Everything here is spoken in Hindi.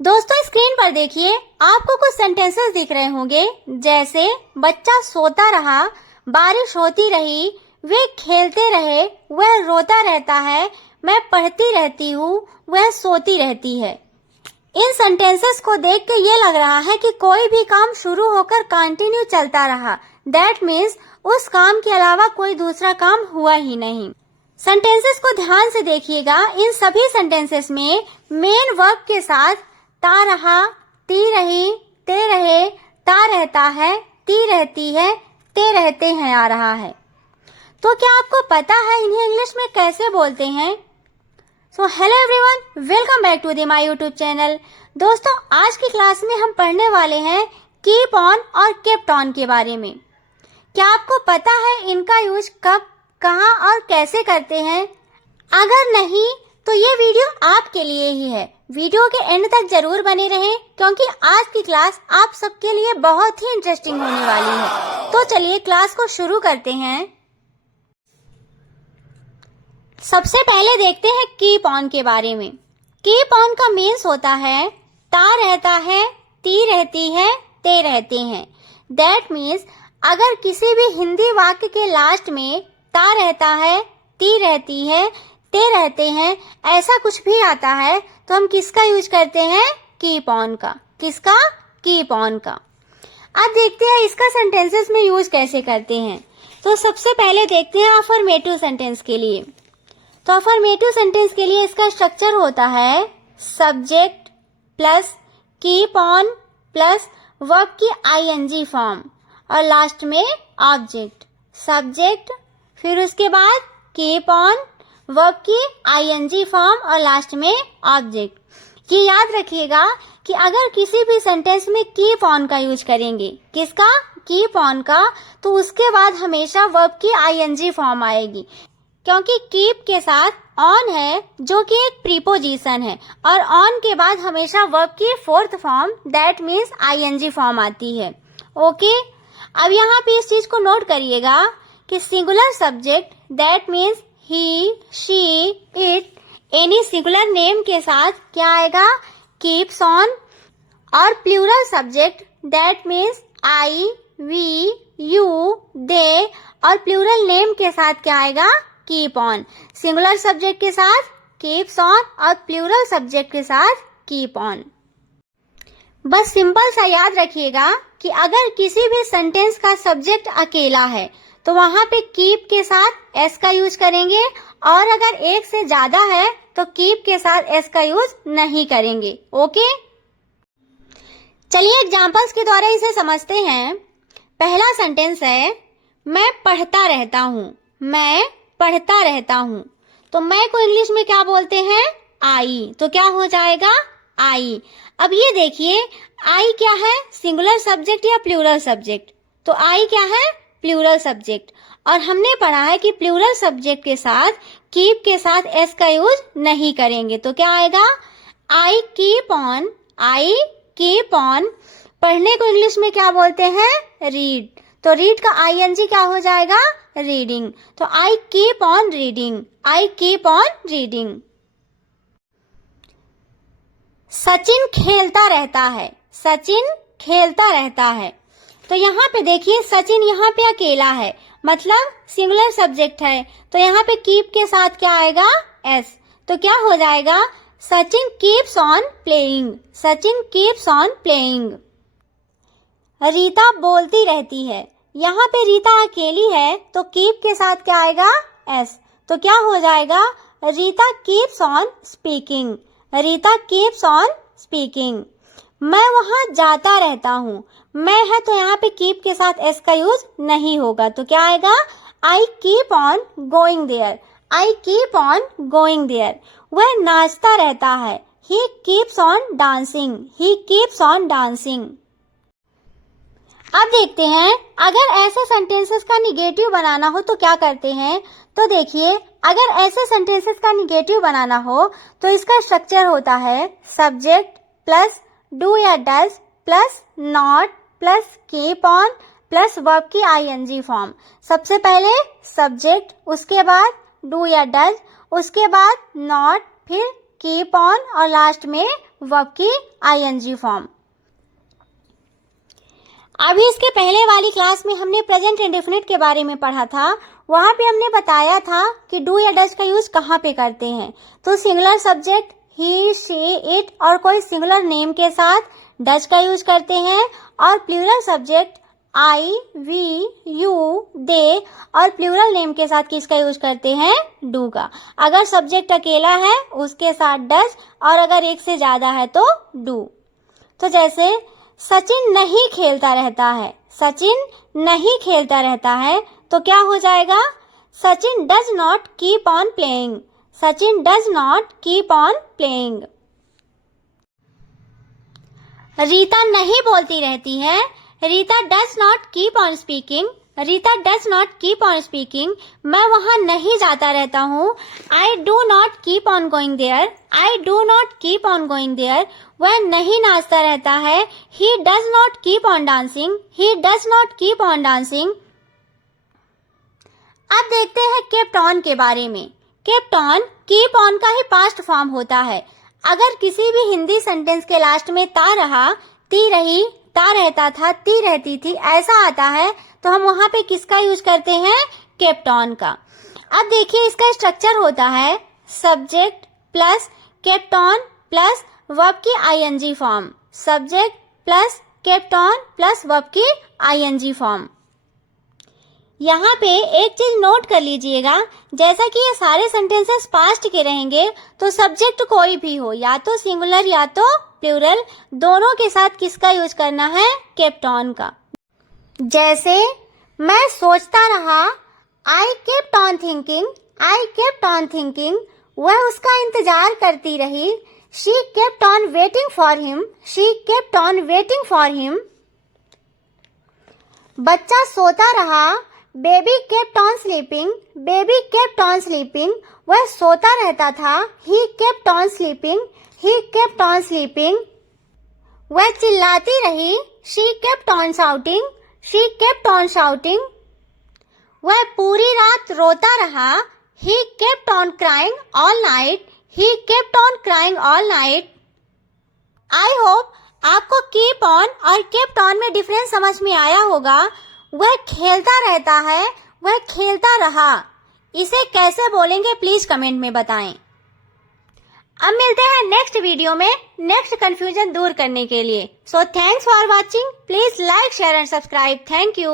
दोस्तों स्क्रीन पर देखिए, आपको कुछ सेंटेंसेस दिख रहे होंगे, जैसे बच्चा सोता रहा, बारिश होती रही, वे खेलते रहे, वह रोता रहता है, मैं पढ़ती रहती हूँ, वह सोती रहती है। इन सेंटेंसेस को देख के ये लग रहा है कि कोई भी काम शुरू होकर कंटिन्यू चलता रहा। दैट मीन्स उस काम के अलावा कोई दूसरा काम हुआ ही नहीं। सेंटेंसेस को ध्यान से देखिएगा। इन सभी सेंटेंसेस में मेन वर्ब के साथ ता रहा, ती रही, ते रहे, ता रहता है, ती रहती है, ते रहते हैं आ रहा है। तो क्या आपको पता है इन्हें इंग्लिश में कैसे बोलते हैं? So hello everyone, welcome back to my YouTube channel. दोस्तों आज की क्लास में हम पढ़ने वाले हैं कीप ऑन और केप्ट ऑन के बारे में। क्या आपको पता है इनका यूज कब, कहाँ और कैसे करते हैं? अगर नहीं तो ये वीडियो आपके लिए ही है। वीडियो के एंड तक जरूर बने रहें, क्योंकि आज की क्लास आप सबके लिए बहुत ही इंटरेस्टिंग होने वाली है। तो चलिए क्लास को शुरू करते हैं। सबसे पहले देखते हैं कीप ऑन के बारे में। कीप ऑन का मीन्स होता है ता रहता है, ती रहती है, ते रहते हैं। दैट मीन्स अगर किसी भी हिंदी वाक्य के लास्ट में ता रहता है, ती रहती है, ते रहते हैं, ऐसा कुछ भी आता है तो हम किसका यूज करते हैं? कीप ऑन का। किसका? कीप ऑन का। अब देखते हैं इसका सेंटेंसेस में यूज कैसे करते हैं। तो सबसे पहले देखते हैं अफर्मेटिव सेंटेंस के लिए। तो अफर्मेटिव सेंटेंस के लिए इसका स्ट्रक्चर होता है subject plus keep on plus verb की आईएनजी फॉर्म और लास्ट में ऑब्जेक्ट। सब्जेक्ट, फिर उसके बाद कीप ऑन, वर्ब की आईएनजी फॉर्म और लास्ट में ऑब्जेक्ट। ये याद रखिएगा कि अगर किसी भी सेंटेंस में कीप ऑन का यूज करेंगे, किसका? कीप ऑन का, तो उसके बाद हमेशा वर्ब की आईएनजी फॉर्म आएगी, क्योंकि कीप के साथ ऑन है जो कि एक प्रीपोजिशन है और ऑन के बाद हमेशा वर्ब की fourth form that means I N G form आती है। ओके, अब यहाँ पे इस चीज को नोट करिएगा कि singular subject that means he, she, it, any singular name के साथ क्या आएगा? Keeps on. और plural subject that means I, we, you, they और प्लूरल नेम के साथ क्या आएगा? Keep on. सिंगुलर सब्जेक्ट के साथ कीप्स ऑन और प्लूरल सब्जेक्ट के साथ कीप ऑन। बस सिंपल सा याद रखिएगा कि अगर किसी भी सेंटेंस का सब्जेक्ट अकेला है तो वहां पे कीप के साथ एस का यूज करेंगे, और अगर एक से ज्यादा है तो कीप के साथ एस का यूज नहीं करेंगे। ओके, चलिए एग्जांपल्स के द्वारा इसे समझते हैं। पहला सेंटेंस है मैं पढ़ता रहता हूँ। मैं पढ़ता रहता हूँ, तो मैं को इंग्लिश में क्या बोलते हैं? आई। तो क्या हो जाएगा? आई। अब ये देखिए आई क्या है? सिंगुलर सब्जेक्ट या प्लूरल सब्जेक्ट? तो आई क्या है? Plural subject. और हमने पढ़ा है कि प्लूरल सब्जेक्ट के साथ कीप के साथ एस का यूज नहीं करेंगे। तो क्या आएगा? I keep on. I keep on. पढ़ने को इंग्लिश में क्या बोलते हैं? रीड। तो रीड का आईएनजी क्या हो जाएगा? रीडिंग। तो आई keep on reading. I keep on reading. Sachin खेलता रहता है। सचिन खेलता रहता है। तो यहाँ पे देखिए सचिन यहाँ पे अकेला है, मतलब सिंगुलर सब्जेक्ट है, तो यहाँ पे कीप के साथ क्या आएगा? एस। तो क्या हो जाएगा? Sachin keeps on playing. Sachin keeps on playing. Rita बोलती रहती है। यहाँ पे रीता अकेली है तो कीप के साथ क्या आएगा? एस। तो क्या हो जाएगा? Rita keeps on speaking. Rita keeps on speaking. मैं वहां जाता रहता हूँ। मैं है तो यहाँ पे कीप के साथ एस का यूज नहीं होगा, तो क्या आएगा? I keep on going there. I keep on going there. वह नाचता रहता है। He keeps on dancing. He keeps on dancing. अब देखते हैं अगर ऐसे सेंटेंसेस का निगेटिव बनाना हो तो क्या करते हैं। तो देखिए अगर ऐसे सेंटेंसेस का निगेटिव बनाना हो तो इसका स्ट्रक्चर होता है सब्जेक्ट प्लस डू या does plus not plus keep on plus verb की आईएनजी फॉर्म। सबसे पहले सब्जेक्ट, उसके बाद डू या डज, उसके बाद नॉट, फिर कीप ऑन और लास्ट में वर्ब की ing फॉर्म। अभी इसके पहले वाली क्लास में हमने प्रेजेंट इंडेफिनिट के बारे में पढ़ा था। वहां पे हमने बताया था कि डू या डज का यूज कहाँ पे करते हैं। तो singular subject he, she, it और कोई सिंगुलर नेम के साथ डज का यूज करते हैं, और plural subject I, we, you, they और प्लूरल नेम के साथ किसका यूज करते हैं? डू का। अगर सब्जेक्ट अकेला है उसके साथ डज, और अगर एक से ज्यादा है तो डू। तो जैसे सचिन नहीं खेलता रहता है, सचिन नहीं खेलता रहता है, तो क्या हो जाएगा? Sachin does not keep on playing, Sachin does not keep on playing. Rita नहीं बोलती रहती है, Rita does not keep on speaking, Rita does not keep on speaking. मैं वहां नहीं जाता रहता हूँ, I do not keep on going there, I do not keep on going there. वह नहीं नाचता रहता है, he does not keep on dancing, he does not keep on dancing. अब देखते हैं केप्ट ऑन के बारे में। केप्ट ऑन कीप ऑन का ही पास्ट फॉर्म होता है। अगर किसी भी हिंदी सेंटेंस के लास्ट में ता रहा, ती रही, ता रहता था, ती रहती थी, ऐसा आता है, तो हम वहां पे किसका यूज करते हैं? केप्ट ऑन का। अब देखिए इसका स्ट्रक्चर होता है subject plus kept on plus verb की ing form, subject plus kept on plus verb की ing फॉर्म। यहाँ पे एक चीज नोट कर लीजिएगा, जैसा कि ये सारे सेंटेंसेस पास्ट के रहेंगे, तो सब्जेक्ट कोई भी हो, या तो सिंगुलर या तो प्लूरल, दोनों के साथ किसका यूज करना है? केप्ट ऑन का। जैसे मैं सोचता रहा, I kept on thinking, I kept on thinking. वह उसका इंतजार करती रही, she kept on waiting for him, she kept on waiting for him. बच्चा सोता रहा, baby kept on sleeping, baby kept on sleeping. वह सोता रहता था, he kept on sleeping, he kept on sleeping. वह चिल्लाती रही, she kept on shouting, she kept on shouting. वह पूरी रात रोता रहा, he kept on crying all night, he kept on crying all night. I hope आपको कीप ऑन और केप्ट ऑन में डिफरेंस समझ में आया होगा। वह खेलता रहता है, वह खेलता रहा, इसे कैसे बोलेंगे प्लीज कमेंट में बताएं। अब मिलते हैं नेक्स्ट वीडियो में नेक्स्ट कंफ्यूजन दूर करने के लिए। So thanks for watching, please like share and subscribe. Thank you.